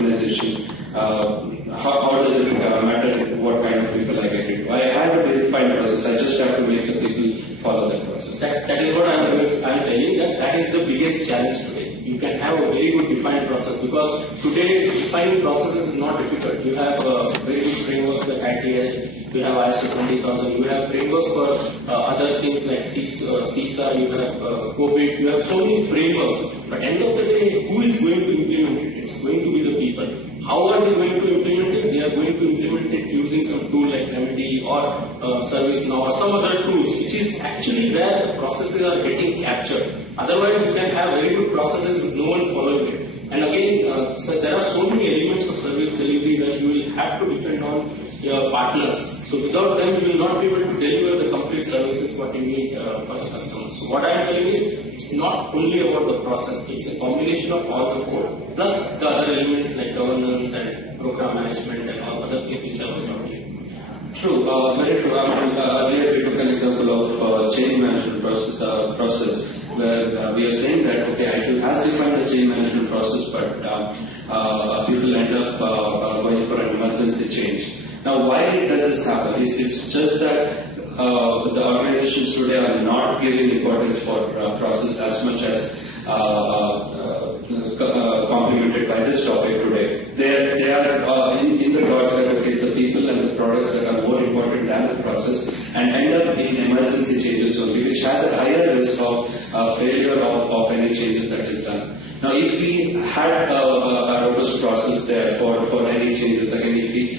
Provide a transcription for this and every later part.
organization, how does it matter what kind of people I get into? I have a defined process. I just have to make the people follow that process. That is what I'm telling you, that is the biggest challenge today. You can have a very good defined process, because today defining processes is not difficult. You have very good frameworks like ITIL, you have ISO 20000, you have frameworks for other things like CISA, you have COBIT, you have so many frameworks. But end of the day, who is going to implement it? It's going to be the people. How are they going to implement it? They are going to implement it using some tool like Remedy or ServiceNow or some other tools, which is actually where the processes are getting captured. Otherwise, you can have very good processes with no one following it. And again, so there are so many elements of service delivery where you will have to depend on your partners. So without them, you will not be able to deliver the complete services what you need for the customer. So what I am telling is, it's not only about the process, it's a combination of all the four, plus the other elements like governance and program management and all other things which I was talking. True, very true. Earlier we took an example of change management process where we are saying that, okay, ITIL has defined the change management process, but people end up going for an emergency change. Now, why does this happen? It's just that the organizations today are not giving importance for process as much as complemented by this topic today. They are in the thoughts that, okay, it's the people and the products that are more important than the process, and end up in emergency changes only, which has a higher risk of failure of any changes that is done. Now, if we had a robust process there for any changes, again, if we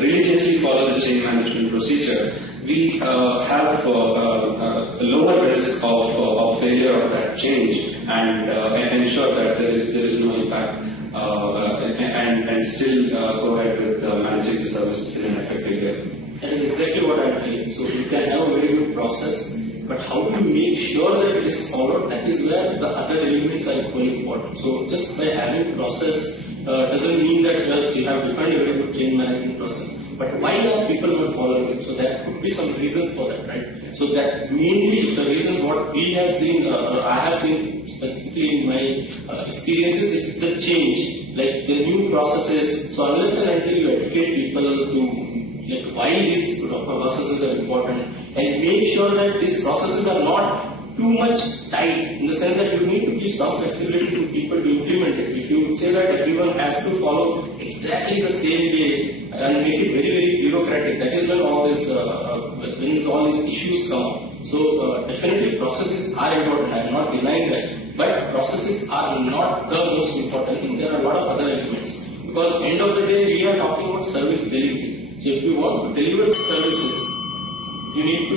religiously follow the change management procedure, we have a lower risk of failure of that change, and ensure that there is no impact, and still go ahead with managing the services in an effective way. That is exactly what I am telling. So you can have a very good process, but how to make sure that it is followed, that is where the other elements are equally important. So just by having process doesn't mean that you have defined a very good change management process. But why are people not following it? So there could be some reasons for that, right? So that mainly the reasons what we have seen, I have seen specifically in my experiences, it's the change, like the new processes. So unless and until you educate people to like why these processes are important, and make sure that these processes are not too much tight, in the sense that you need to give some flexibility to people to implement it. If you say that everyone has to follow exactly the same way and make it very, very bureaucratic, that is when all these issues come. So definitely processes are important, I am not denying that, but processes are not the most important thing. There are a lot of other elements, because end of the day we are talking about service delivery. So if you want to deliver services, you need to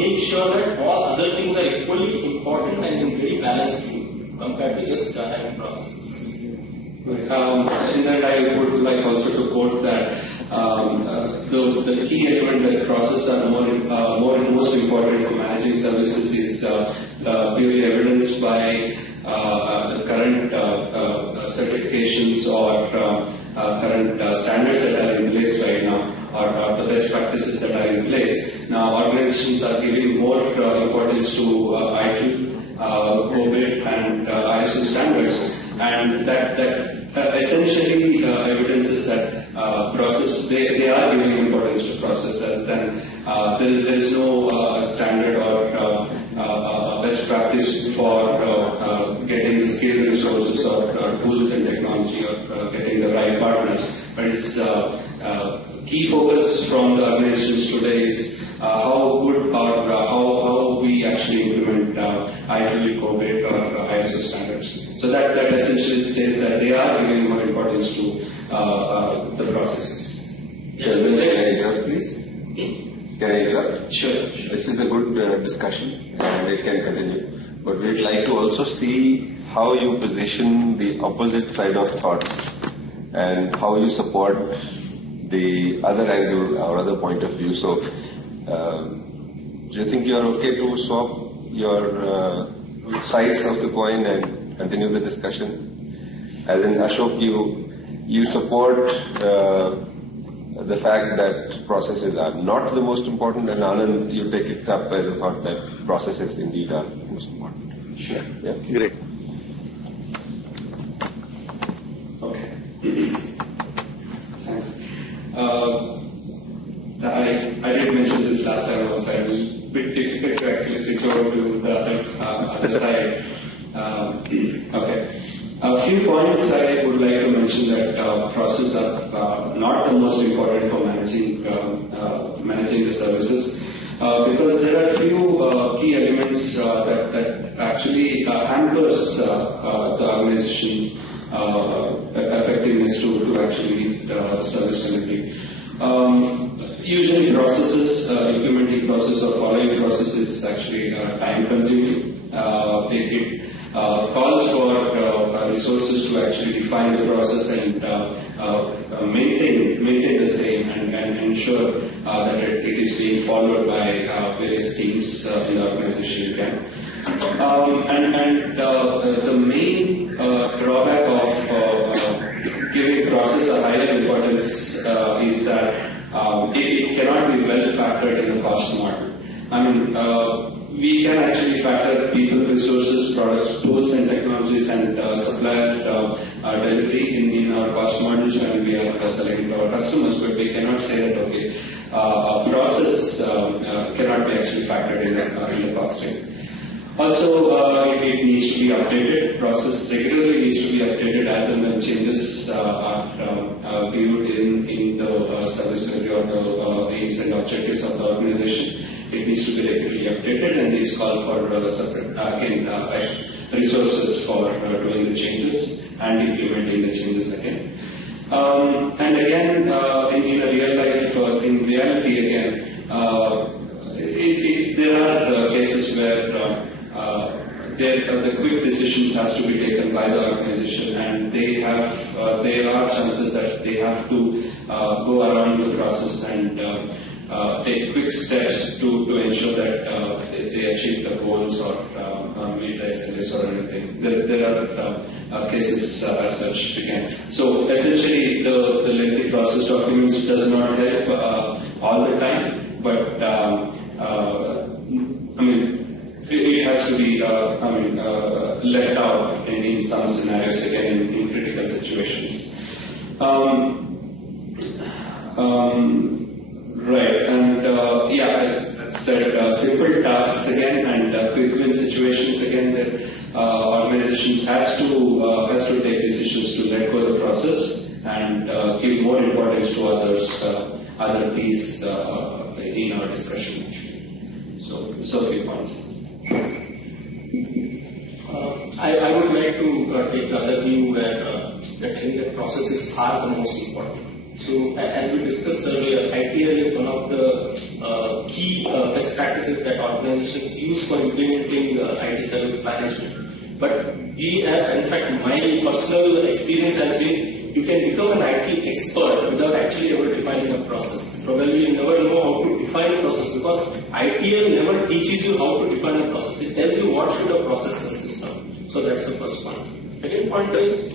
make sure that all other things are equally important and in very balanced compared to just having processes. In that, I would like also to quote that the key element that processes are more and most important for managing services is purely evidenced by the current certifications or current standards that are in place right now, or the best practices that are in place. Now, organizations are giving more importance to ITIL, COBIT, and ISO standards, and that essentially evidences that process. They are giving importance to process, and then there is no standard or best practice for getting the skilled resources or tools and technology, or getting the right partners. But it's key focus from the organizations today is how good or how we actually implement ITIL, COBIT, or ISO standards. So that essentially says that they are giving more importance to the processes. Yes, can I interrupt, please? Can I interrupt? Sure. This is a good discussion, and it can continue. But we'd like to also see how you position the opposite side of thoughts and how you support the other angle or other point of view. So, do you think you are okay to swap your sides of the coin and continue the discussion? As in Ashok, you support the fact that processes are not the most important, and Anand, you take it up as a thought that processes indeed are most important. Sure. Yeah. Great. Okay. I did mention this last time also. It will be a bit difficult to actually switch over to the other side. Okay. A few points I would like to mention that processes are not the most important for managing the services because there are a few key elements that actually hampers the organization's effectiveness to actually meet service delivery. Usually processes, implementing process or following process is actually time consuming. It calls for resources to actually define the process and maintain the same and ensure that it is being followed by various teams in the organization again. The main drawback of giving process a higher importance is that it cannot be well factored in the cost model. I mean, we can actually factor people, resources, products, tools and technologies and supplier delivery in our cost models when we are selling to our customers, but we cannot say that, okay, a process cannot be actually factored in the costing. Also, it needs to be updated. Process regularly needs to be updated as and when changes are viewed in the service delivery or the aims and objectives of the organization. It needs to be regularly updated, and these call for separate resources for doing the changes and implementing the changes again. And again, in a real life, in reality again, there are cases where the quick decisions has to be taken by the organization, and there are chances that they have to go around the process and take quick steps to ensure that they achieve the goals or meet the SLAs or anything. There are cases as such again. So essentially, the lengthy process documents does not help all the time, but I mean, it has to be left out in some scenarios again in critical situations. Right, and as I said, simple tasks again and quick win situations again. That organizations has to take decisions to let go of the process and give more importance to other P's in our discussion. So few points. I would like to take the other view where the processes are the most important. So as we discussed earlier, ITL is one of the key best practices that organizations use for implementing IT service management. But we have, in fact, my personal experience has been you can become an IT expert without actually ever defining a process. Probably you never know how to define a process because ITL never teaches you how to define a process. It tells you what should a process consist of. So that's the first point. Second point is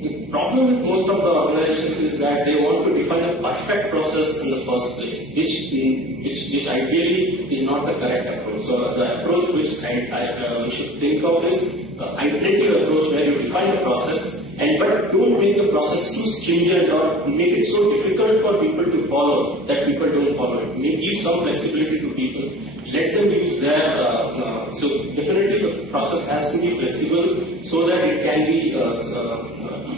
the problem with most of the organizations is that they want to define a perfect process in the first place, which ideally is not the correct approach. So the approach which we should think of is the iterative approach where you define a process but don't make the process too stringent or make it so difficult for people to follow that people don't follow it. Give some flexibility to people. Let them use their, so definitely the process has to be flexible so that it can be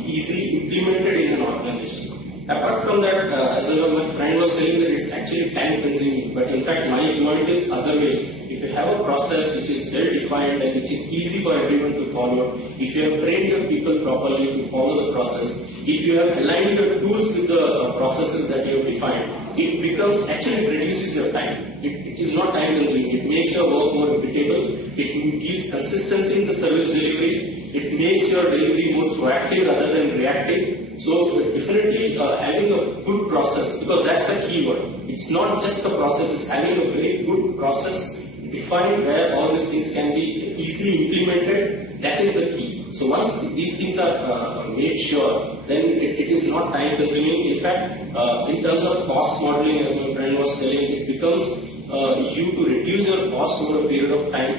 easily implemented in an organization. Apart from that, as my friend was telling that it's actually time consuming, but in fact my point is other ways. If you have a process which is well defined and which is easy for everyone to follow, if you have trained your people properly to follow the process, if you have aligned your tools with the processes that you have defined, it becomes, actually it reduces your time. It is not time consuming. It makes your work more repeatable. It gives consistency in the service delivery. It makes your delivery more proactive rather than reactive. So definitely having a good process, because that's a key word. It's not just the process, it's having a very good process defined where all these things can be easily implemented. That is the key. So once these things are made sure, then it is not time consuming. In fact, in terms of cost modeling, as my friend was telling, it becomes you to reduce your cost over a period of time.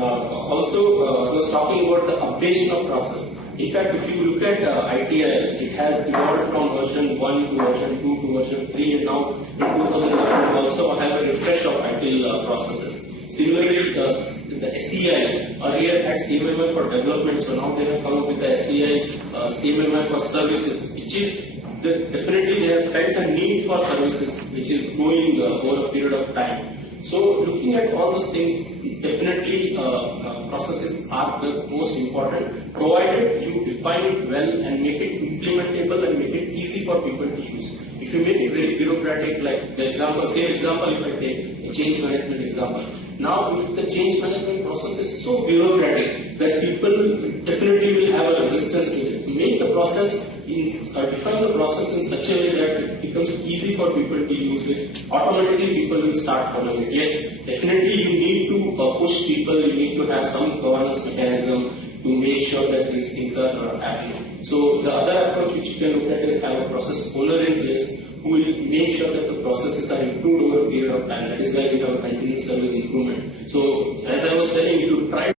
Also, I was talking about the updation of process. In fact, if you look at ITIL, it has evolved from version 1 to version 2 to version 3, and now in 2011 we also have a refresh of ITIL processes. Similarly, the SEI earlier had CMMI for development, so now they have come up with the SEI CMMI for services, which is definitely they have felt a need for services, which is growing over a period of time. So looking at all those things, definitely processes are the most important, provided you define it well and make it implementable and make it easy for people to use. If you make it very bureaucratic, like the example, same example if I take a change management example. Now, if the change management process is so bureaucratic that people definitely will have a resistance to it, make the process, define the process in such a way that it becomes easy for people to use it, automatically people will start following it. Yes, definitely you need to push people, you need to have some governance mechanism to make sure that these things are happening. So the other approach which you can look at is have a process owner in place who will make sure that the processes are improved over a period of time. That is why we have a continuous service improvement. So as I was telling, if you try